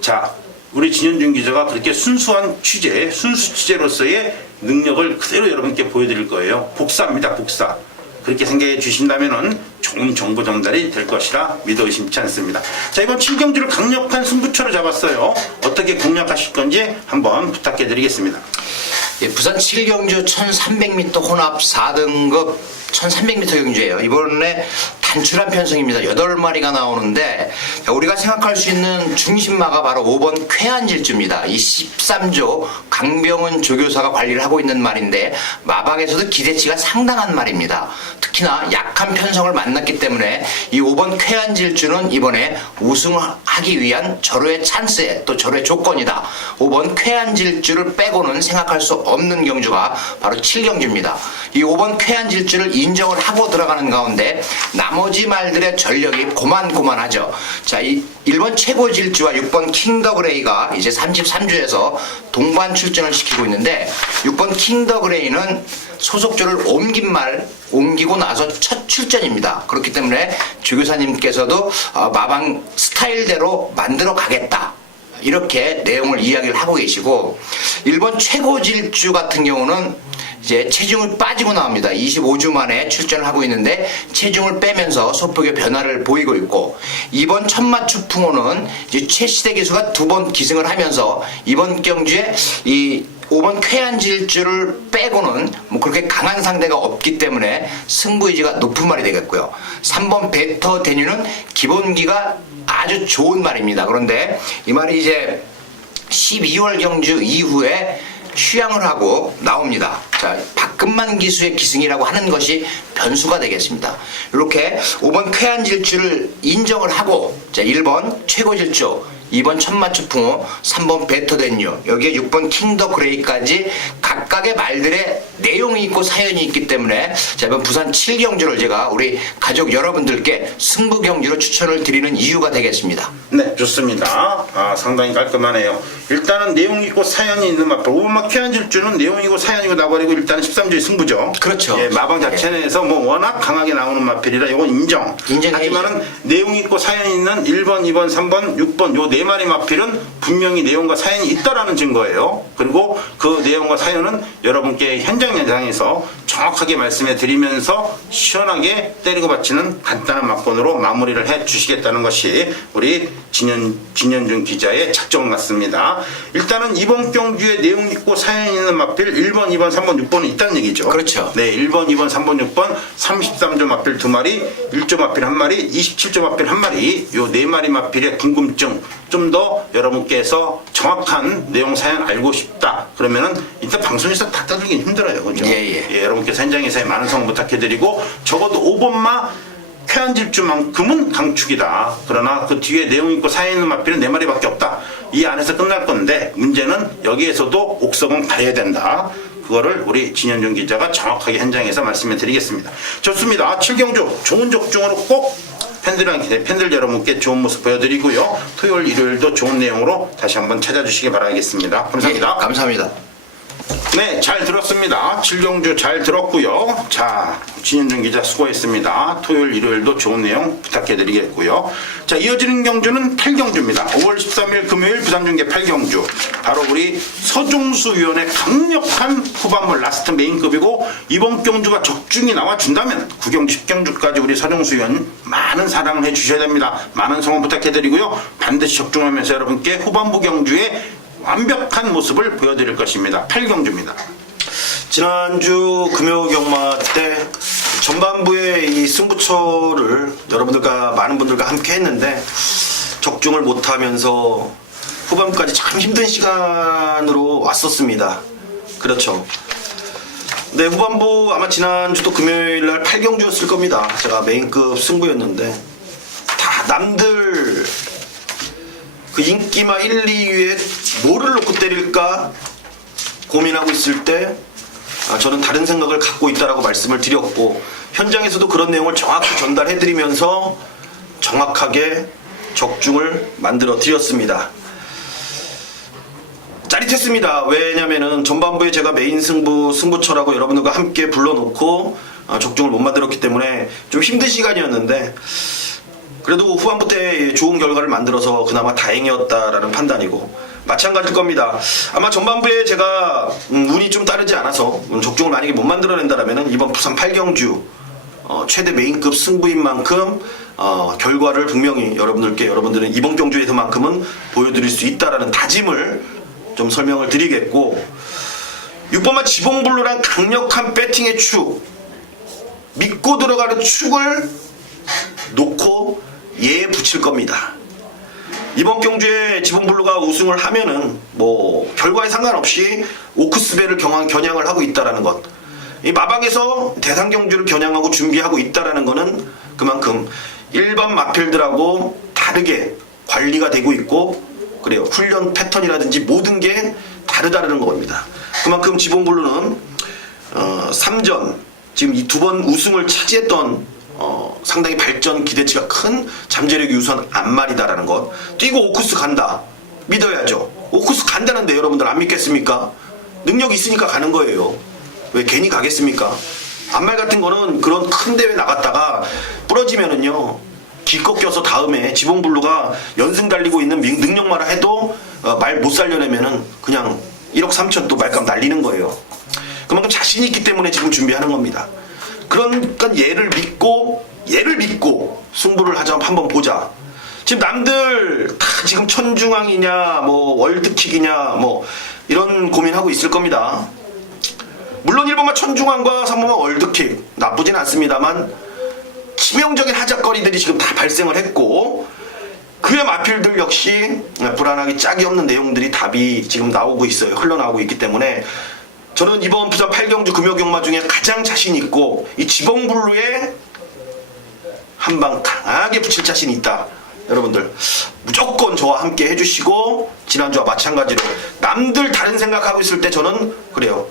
자, 우리 진현중 기자가 그렇게 순수한 취재, 순수 취재로서의 능력을 그대로 여러분께 보여드릴 거예요. 복사입니다, 복사. 그렇게 생각해 주신다면 좋은 정보 전달이 될 것이라 믿어 의심치 않습니다. 자, 이번 7경주를 강력한 승부처로 잡았어요. 어떻게 공략하실 건지 한번 부탁해 드리겠습니다. 예, 부산 7경주 1300m 혼합 4등급 1300m 경주예요. 이번에 단출한 편성입니다. 8마리가 나오는데 우리가 생각할 수 있는 중심마가 바로 5번 쾌한질주입니다. 이 13조 강병은 조교사가 관리를 하고 있는 말인데 마방에서도 기대치가 상당한 말입니다. 특히나 약한 편성을 만났기 때문에 이 5번 쾌한질주는 이번에 우승하기 위한 절호의 찬스에 또 절호의 조건이다. 5번 쾌한질주를 빼고는 생각할 수 없는 경주가 바로 7경주입니다. 이 5번 쾌한질주를 인정을 하고 들어가는 가운데 나머지 말들의 전력이 고만고만하죠. 자, 이 1번 최고질주와 6번 킹더그레이가 이제 33주에서 동반 출전을 시키고 있는데 6번 킹더그레이는 소속조를 옮기고 나서 첫 출전입니다. 그렇기 때문에 조교사님께서도 마방 스타일대로 만들어 가겠다. 이렇게 내용을 이야기를 하고 계시고, 일본 최고 질주 같은 경우는 이제 체중을 빠지고 나옵니다. 25주 만에 출전을 하고 있는데 체중을 빼면서 소폭의 변화를 보이고 있고, 이번 천마추풍호는 이제 최시대 기수가 2번 기승을 하면서 이번 경주에 이 5번 쾌한질주를 빼고는 뭐 그렇게 강한 상대가 없기 때문에 승부 의지가 높은 말이 되겠고요. 3번 베터 데뉴는 기본기가 아주 좋은 말입니다. 그런데 이 말이 이제 12월 경주 이후에 휴양을 하고 나옵니다. 자, 박금만 기수의 기승이라고 하는 것이 변수가 되겠습니다. 이렇게 5번 쾌한질주를 인정을 하고, 자, 1번 최고질주, 2번 천마추풍호, 3번 베터덴유, 여기에 6번 킹더 그레이까지 각각의 말들의 내용이 있고 사연이 있기 때문에 자, 이번 부산 7경주를 제가 우리 가족 여러분들께 승부 경주로 추천을 드리는 이유가 되겠습니다. 네, 좋습니다. 상당히 깔끔하네요. 일단은 내용 있고 사연이 있는 마필. 5번마 쾌한질주는 내용이고 사연이고 나버리고 일단은 13주의 승부죠. 그렇죠. 예, 마방 자체 내에서 뭐 워낙 강하게 나오는 마필이라 이건 인정해야죠. 하지만은 내용 있고 사연이 있는 1번, 2번, 3번, 6번 요 4마리 마필은 분명히 내용과 사연이 있다라는 증거예요. 그리고 그 내용과 사연은 여러분께 현장 연장에서 정확하게 말씀해 드리면서 시원하게 때리고 받치는 간단한 막권으로 마무리를 해 주시겠다는 것이 우리 진현준 기자의 작정 같습니다. 일단은 이번 경주에 내용 있고 사연 있는 마필 1번, 2번, 3번, 6번은 있다는 얘기죠. 그렇죠. 네, 1번, 2번, 3번, 6번 33조 마필 2마리, 1조 마필 1마리, 27조 마필 1마리, 요 4마리 마필의 궁금증 좀 더 여러분께서 정확한 내용 사연 알고 싶다. 그러면은 일단 방송에서 다 따들긴 힘들어요. 그죠? 예. 여러분께서 현장에서의 많은 성원 부탁해드리고 적어도 5번마 쾌한질주만큼은 강축이다. 그러나 그 뒤에 내용 있고 사연 있는 마필은 4마리밖에 없다. 이 안에서 끝날 건데 문제는 여기에서도 옥석은 가려야 된다. 그거를 우리 진현준 기자가 정확하게 현장에서 말씀해 드리겠습니다. 좋습니다. 7경주 좋은 적중으로 꼭 팬들 여러분께 좋은 모습 보여드리고요. 토요일, 일요일도 좋은 내용으로 다시 한번 찾아주시기 바라겠습니다. 감사합니다. 예, 감사합니다. 네, 잘 들었습니다. 7경주 잘 들었고요. 자, 진현준 기자 수고했습니다. 토요일, 일요일도 좋은 내용 부탁해드리겠고요. 자, 이어지는 경주는 8경주입니다. 5월 13일 금요일 부산중계 8경주. 바로 우리 서종수 위원의 강력한 후반부 라스트 메인급이고 이번 경주가 적중이 나와준다면 9경주, 10경주까지 우리 서종수 위원 많은 사랑을 해주셔야 됩니다. 많은 성원 부탁해드리고요. 반드시 적중하면서 여러분께 후반부 경주에 완벽한 모습을 보여드릴 것입니다. 8경주입니다. 지난주 금요 경마 때 전반부에 이 승부처를 여러분들과 많은 분들과 함께 했는데 적중을 못하면서 후반부까지 참 힘든 시간으로 왔었습니다. 그렇죠. 네, 후반부 아마 지난주도 금요일날 8경주였을 겁니다. 제가 메인급 승부였는데 다 남들 그 인기마 1, 2위에 뭐를 놓고 때릴까 고민하고 있을 때 저는 다른 생각을 갖고 있다라고 말씀을 드렸고 현장에서도 그런 내용을 정확히 전달해드리면서 정확하게 적중을 만들어 드렸습니다. 짜릿했습니다. 왜냐면은 전반부에 제가 메인 승부처라고 여러분들과 함께 불러놓고 적중을 못 만들었기 때문에 좀 힘든 시간이었는데 그래도 후반부 때 좋은 결과를 만들어서 그나마 다행이었다라는 판단이고 마찬가지일 겁니다. 아마 전반부에 제가 운이 좀 따르지 않아서 적중을 만약에 못 만들어낸다라면 이번 부산 8경주 최대 메인급 승부인 만큼 결과를 분명히 여러분들은 이번 경주에서만큼은 보여드릴 수 있다라는 다짐을 좀 설명을 드리겠고 6번마 지봉블루랑 강력한 배팅의 축 믿고 들어가는 축을 놓고 예에 붙일 겁니다. 이번 경주에 지봉블루가 우승을 하면은 뭐 결과에 상관없이 오크스베를 겨냥을 하고 있다라는 것. 이 마방에서 대상 경주를 겨냥하고 준비하고 있다라는 거는 그만큼 일반 마필들하고 다르게 관리가 되고 있고 그래요. 훈련 패턴이라든지 모든 게 다르다는 겁니다. 그만큼 지봉블루는 3전 지금 이 2번 우승을 차지했던 상당히 발전 기대치가 큰 잠재력이 우선 안말이다라는 것. 뛰고 오쿠스 간다. 믿어야죠. 오쿠스 간다는데 여러분들 안 믿겠습니까? 능력 있으니까 가는 거예요. 왜 괜히 가겠습니까? 안말 같은 거는 그런 큰 대회 나갔다가 부러지면은요 기 꺾여서 다음에 지봉블루가 연승 달리고 있는 능력마라 해도 말 못 살려내면은 그냥 1억 3천 또 말값 날리는 거예요. 그만큼 자신 있기 때문에 지금 준비하는 겁니다. 그러니까 얘를 믿고 승부를 하자. 한번 보자. 지금 남들 다 지금 천중왕이냐 뭐 월드킥이냐 뭐 이런 고민하고 있을 겁니다. 물론 1번마 천중왕과 3번마 월드킥 나쁘진 않습니다만 치명적인 하작거리들이 지금 다 발생을 했고 그의 마필들 역시 불안하기 짝이 없는 내용들이 답이 지금 나오고 있어요. 흘러나오고 있기 때문에 저는 이번 부산 8경주 금요경마 중에 가장 자신 있고 이 지봉블루에 한 방 강하게 붙일 자신이 있다. 여러분들 무조건 저와 함께 해주시고 지난주와 마찬가지로 남들 다른 생각하고 있을 때 저는 그래요.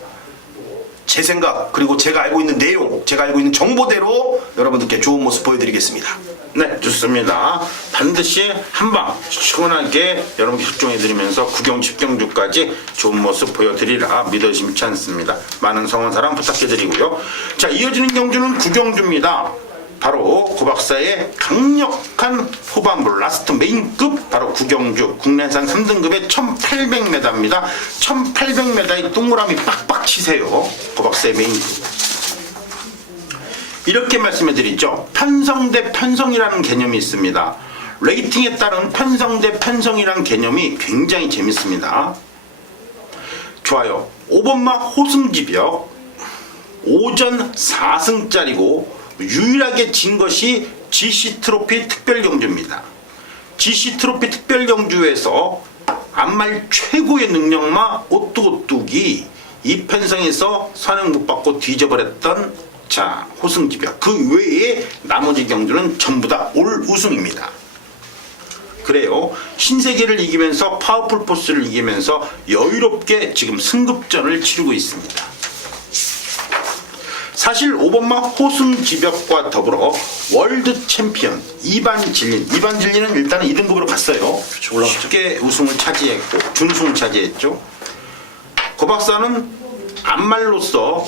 제 생각 그리고 제가 알고 있는 내용 제가 알고 있는 정보대로 여러분들께 좋은 모습 보여드리겠습니다. 네, 좋습니다. 반드시 한방 시원하게 여러분께 협종해드리면서 9경 10경주까지 좋은 모습 보여드리라 믿어심치 않습니다. 많은 성원 사랑 부탁해드리고요. 자, 이어지는 경주는 9경주입니다. 바로 고박사의 강력한 후반부 라스트 메인급 바로 9경주 국내산 3등급의 1800m입니다. 1800m의 동그라미 빡빡 치세요. 고박사의 메인급. 이렇게 말씀해 드리죠. 편성 대 편성이라는 개념이 있습니다. 레이팅에 따른 편성 대 편성이라는 개념이 굉장히 재밌습니다. 좋아요. 5번마 호승지벽 오전 4승짜리고 유일하게 진 것이 GC 트로피 특별경주입니다. GC 트로피 특별경주에서 안말 최고의 능력마 오뚜오뚜기 이 편성에서 선행 못 받고 뒤져버렸던 자 호승지벽 그 외에 나머지 경주는 전부 다 올 우승입니다. 그래요. 신세계를 이기면서 파워풀 포스를 이기면서 여유롭게 지금 승급전을 치르고 있습니다. 사실 5번마 호승지벽과 더불어 월드 챔피언 이반진리는 일단은 2등급으로 갔어요. 쉽게 우승을 차지했고 준우승을 차지했죠. 고박사는 안말로서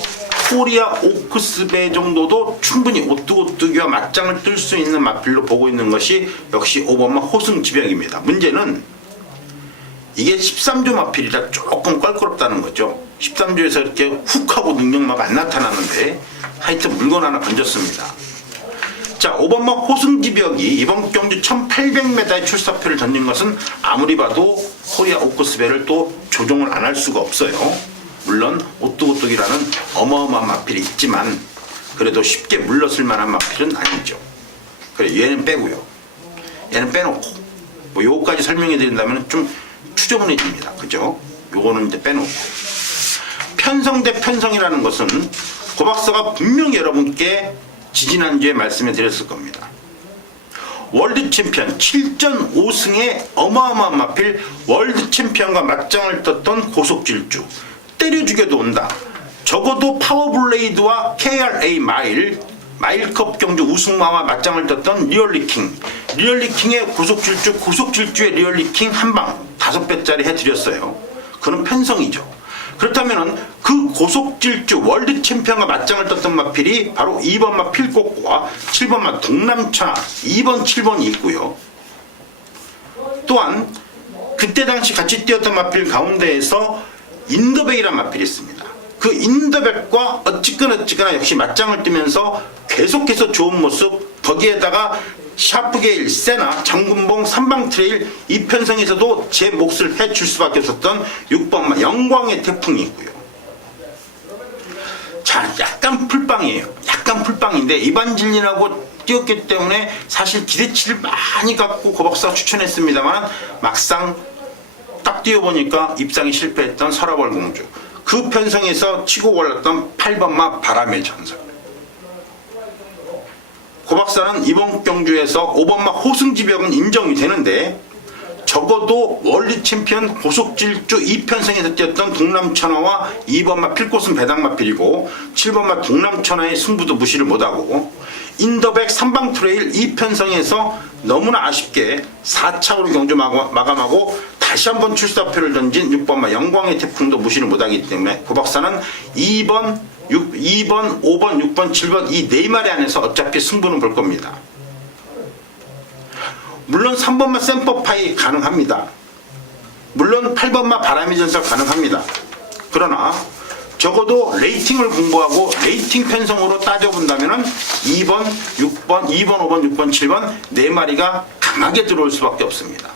코리아 오크스베 정도도 충분히 오뚜오뚜기와 맞짱을 뜰 수 있는 마필로 보고 있는 것이 역시 5번마 호승지벽입니다. 문제는 이게 13조 마필이라 조금 껄끄럽다는 거죠. 13조에서 이렇게 훅 하고 능력마가 안 나타나는데 하여튼 물건 하나 건졌습니다. 자, 5번마 호승지벽이 이번 경주 1800m의 출사표를 던진 것은 아무리 봐도 코리아 오크스베를 또 조종을 안 할 수가 없어요. 물론 오뚜오뚜기라는 어마어마한 마필이 있지만 그래도 쉽게 물러설 만한 마필은 아니죠. 그래 얘는 빼고요. 얘는 빼놓고 뭐 요거까지 설명해 드린다면 좀 추저분해집니다. 그죠? 요거는 이제 빼놓고 편성 대 편성이라는 것은 고박사가 분명히 여러분께 지지난주에 말씀해 드렸을 겁니다. 월드 챔피언 7전 5승의 어마어마한 마필 월드 챔피언과 맞짱을 떴던 고속질주 때려 죽여도 온다. 적어도 파워블레이드와 KRA 마일컵 경주 우승마와 맞짱을 떴던 리얼리킹의 고속질주의 리얼리킹 한방 5배짜리 해드렸어요. 그는 편성이죠. 그렇다면은 그 고속질주 월드 챔피언과 맞짱을 떴던 마필이 바로 2번마 필꽃과 7번마 동남천하 2번 7번이 있고요. 또한 그때 당시 같이 뛰었던 마필 가운데에서 인더백이라는 마필이 있습니다. 그 인더백과 어찌거나 역시 맞짱을 뜨면서 계속해서 좋은 모습 거기에다가 샤프게일, 세나, 장군봉, 삼방트레일 이 편성에서도 제 몫을 해줄 수밖에 없었던 6번마 영광의 태풍이 있고요. 자, 약간 풀빵이에요. 약간 풀빵인데 이반진리라고 뛰었기 때문에 사실 기대치를 많이 갖고 고박사가 추천했습니다만 막상 딱 뛰어보니까 입상이 실패했던 설화벌공주 그 편성에서 치고 올랐던 8번마 바람의 전설 고박사는 이번 경주에서 5번마 호승지벽은 인정이 되는데 적어도 월드 챔피언 고속질주 2편성에서 뛰었던 동남천하와 2번마 필꽃은 배당마필이고 7번마 동남천하의 승부도 무시를 못하고 인더백 삼방트레일 2편성에서 너무나 아쉽게 4차로 경주 마감하고 다시 한번 출사표를 던진 6번마 영광의 태풍도 무시를 못하기 때문에 고박사는 2번, 5번, 6번, 7번 이 4마리 안에서 어차피 승부는 볼 겁니다. 물론 3번마 샘퍼파이 가능합니다. 물론 8번마 바람의 전설 가능합니다. 그러나 적어도 레이팅을 공부하고 레이팅 편성으로 따져본다면 2번, 6번, 2번, 5번, 6번, 7번 4마리가 강하게 들어올 수밖에 없습니다.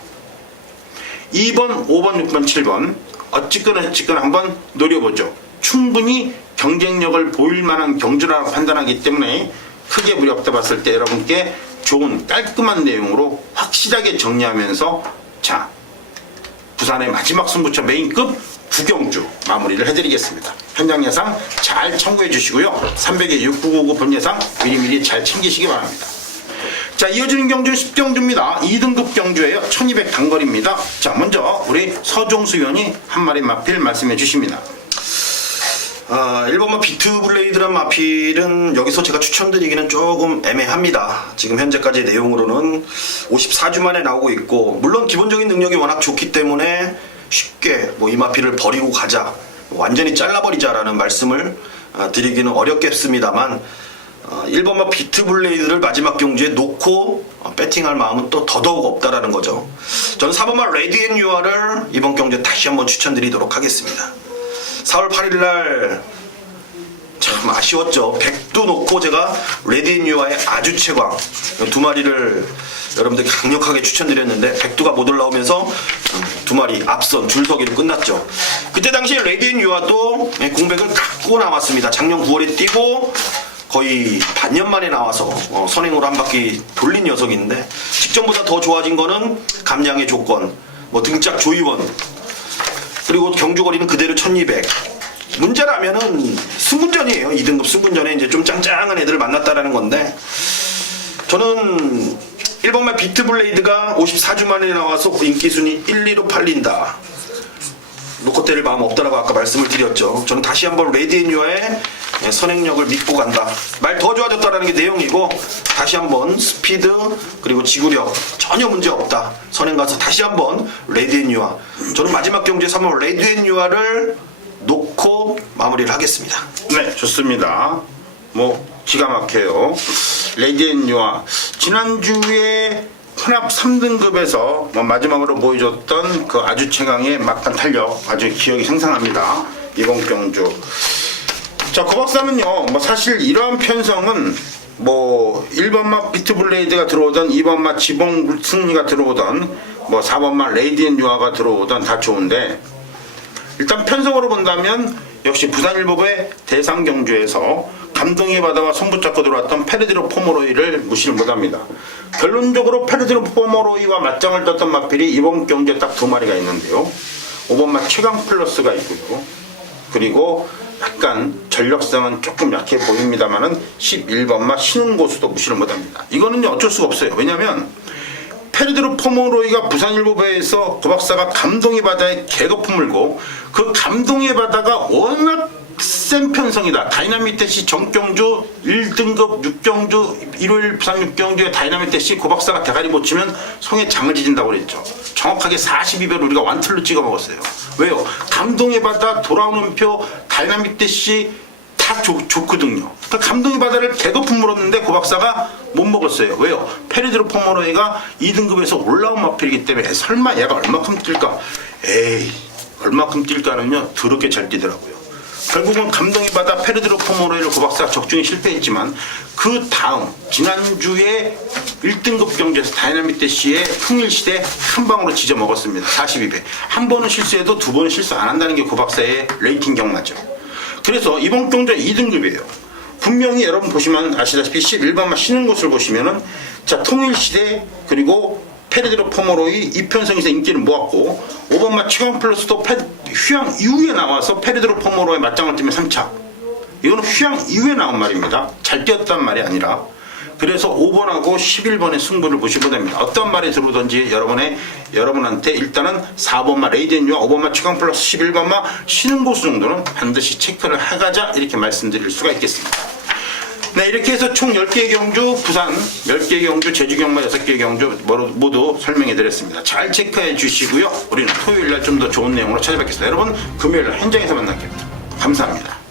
2번, 5번, 6번, 7번 어찌거나 한번 노려보죠. 충분히 경쟁력을 보일 만한 경주라고 판단하기 때문에 크게 무리 없다 봤을 때 여러분께 좋은 깔끔한 내용으로 확실하게 정리하면서 자, 부산의 마지막 승부처 메인급 구경주 마무리를 해드리겠습니다. 현장 예상 잘 참고해 주시고요. 300에 6999 본 예상 미리미리 잘 챙기시기 바랍니다. 자, 이어지는 경주 10경주입니다. 2등급 경주예요. 1200 단거리입니다. 자, 먼저 우리 서종수 위원이 한 마리 마필 말씀해 주십니다. 1번마 비트블레이드란 마필은 여기서 제가 추천드리기는 조금 애매합니다. 지금 현재까지의 내용으로는 54주 만에 나오고 있고, 물론 기본적인 능력이 워낙 좋기 때문에 쉽게 이 마필을 버리고 가자, 완전히 잘라버리자라는 말씀을 드리기는 어렵겠습니다만, 1번마 비트블레이드를 마지막 경주에 놓고 배팅할 마음은 또 더더욱 없다라는 거죠. 저는 4번마 레디앤 유아를 이번 경주에 다시 한번 추천드리도록 하겠습니다. 4월 8일날 참 아쉬웠죠. 100도 놓고 제가 레디앤 유아의 아주 최광 2마리를 여러분들 강력하게 추천드렸는데 100도가 못 올라오면서 2마리 앞선 줄서기로 끝났죠. 그때 당시에 레디앤 유아도 공백을 갖고 나왔습니다. 작년 9월에 뛰고 거의 반년 만에 나와서 선행으로 한 바퀴 돌린 녀석인데, 직전보다 더 좋아진 거는 감량의 조건, 등짝 조이원, 그리고 경주거리는 그대로 1200. 문제라면은 승분전이에요. 2등급 승분전에 이제 좀 짱짱한 애들을 만났다라는 건데, 저는 1번마 비트블레이드가 54주 만에 나와서 인기순위 1, 2로 팔린다, 놓고 때릴 마음 없다라고 아까 말씀을 드렸죠. 저는 다시 한번 레디앤 유아의 선행력을 믿고 간다. 말 더 좋아졌다라는 게 내용이고, 다시 한번 스피드 그리고 지구력 전혀 문제 없다. 선행 가서 다시 한번 레디앤 유아. 저는 마지막 경주에서 한번 레디앤 유아를 놓고 마무리를 하겠습니다. 네, 좋습니다. 기가 막혀요. 레디앤 유아 지난주에 혼합 3등급에서 마지막으로 보여줬던 그 아주 최강의 막판 탄력 아주 기억이 생생합니다. 이번 경주. 자, 그 박사는요, 사실 이러한 편성은 1번마 비트블레이드가 들어오던 2번마 지봉 승리가 들어오던 4번마 레디앤 유아가 들어오던 다 좋은데, 일단 편성으로 본다면 역시 부산일보의 대상 경주에서 감동의 바다와 손붙잡고 들어왔던 페르디로 포모로이를 무시를 못합니다. 결론적으로 페르디로 포모로이와 맞짱을 떴던 마필이 이번 경주에 딱 2마리가 있는데요. 5번마 최강 플러스가 있고요. 그리고 약간 전력상은 조금 약해 보입니다만은 11번마 신흥고수도 무시를 못합니다. 이거는 어쩔 수가 없어요. 왜냐하면 페르디로 포모로이가 부산일보배에서 그 박사가 감동의 바다에 개거품 물고, 그 감동의 바다가 워낙 센 편성이다. 다이나믹 대시 정경주 1등급 6경주 일요일 부산 6경주에 다이나믹 대시 그 박사가 대가리 못 치면 송에 장을 지진다고 그랬죠. 정확하게 42배를 우리가 완틀로 찍어 먹었어요. 왜요? 감동의 바다, 돌아오는 표, 다이나믹 대시 다 좋거든요. 그 감동의 바다를 개거품 물었는데 그 박사가 못 먹었어요. 왜요? 페르디로 포모로이가 2등급에서 올라온 마필이기 때문에 설마 얘가 얼마큼 뛸까? 에이, 얼마큼 뛸까는요, 더럽게 잘 뛰더라고요. 결국은 감동의 바다 페르디로 포모로이를 그 박사가 적중에 실패했지만, 그 다음 지난주에 1등급 경주에서 다이나믹 대시의 풍일시대 한 방으로 지져 먹었습니다. 42배. 한 번은 실수해도 두 번은 실수 안 한다는 게 그 박사의 레이팅 경마죠. 그래서 이번 경주 2등급이에요. 분명히 여러분 보시면 아시다시피 11번마 쉬는 곳을 보시면은, 자, 통일시대 그리고 페르디로 포모로이 이편성에서 인기를 모았고, 5번마 최강 플러스도 휴양 이후에 나와서 페르디로 포모로이 맞짱을 뜨면 3차. 이거는 휴양 이후에 나온 말입니다. 잘 뛰었단 말이 아니라. 그래서 5번하고 11번의 승부를 보시면 됩니다. 어떤 말이 들어오든지 여러분한테 일단은 4번마 레이디앤 유아, 5번마 최강 플러스, 11번마 쉬는 고수 정도는 반드시 체크를 해가자, 이렇게 말씀드릴 수가 있겠습니다. 네, 이렇게 해서 총 10개의 경주, 부산 10개의 경주, 제주 경마 6개의 경주 모두 설명해 드렸습니다. 잘 체크해 주시고요. 우리는 토요일날 좀 더 좋은 내용으로 찾아뵙겠습니다. 여러분, 금요일 현장에서 만날게요. 감사합니다.